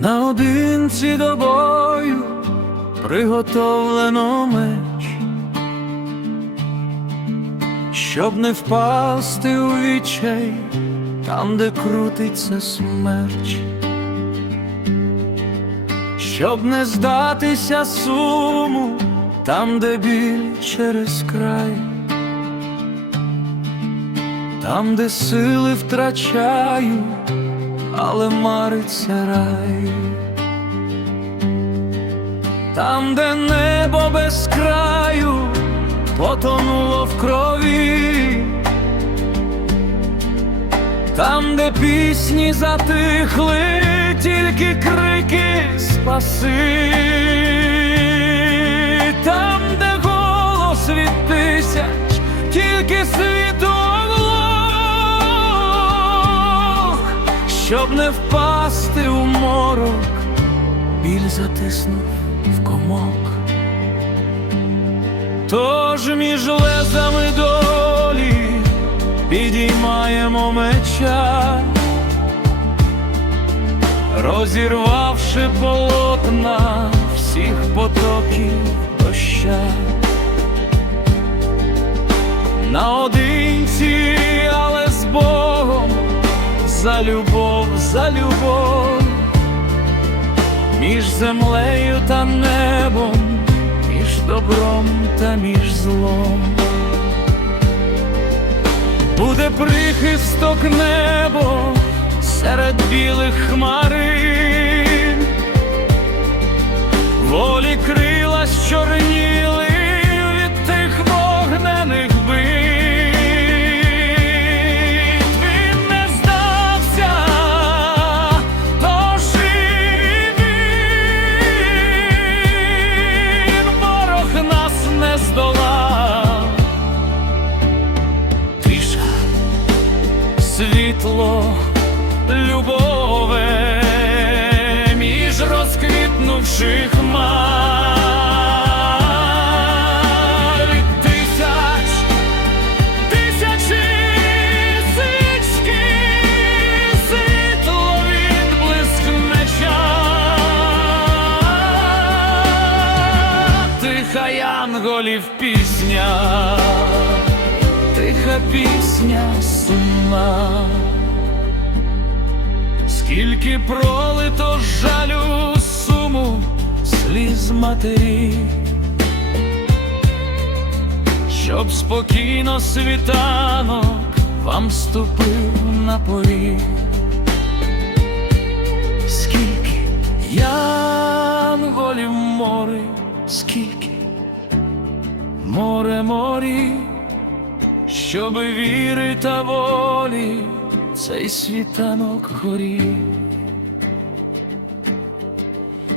Наодинці до бою приготовлено меч, щоб не впасти у відчай там, де крутиться смерч, щоб не здатися суму там, де біль через край, там, де сили втрачаю, але мариться рай. Там, де небо без краю потонуло в крові, там, де пісні затихли, тільки крики спаси, там, де голос від тисяч, тільки світ щоб не впасти у морок, біль затиснув в комок. Тож між лезами долі підіймаємо меча, розірвавши полотна всіх потоків доща. Наодинці, але з Богом, за любов, за любов, між землею та небом, між добром та між злом. Буде прихисток небо серед білих хмарин, волі крила щорніли любове між розквітнувших хмар. Тисяч, тисячі сички, світло відблиск меча. Тиха янголів пісня тиха пісня сумна, скільки пролито жалю суму сліз матері, щоб спокійно світанок вам ступив на поріг. Скільки янголів море, скільки море морі щоб віри та волі цей світанок горів.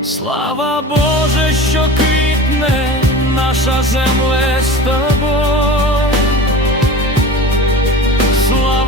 Слава Боже, що квітне наша земля з тобою. Слава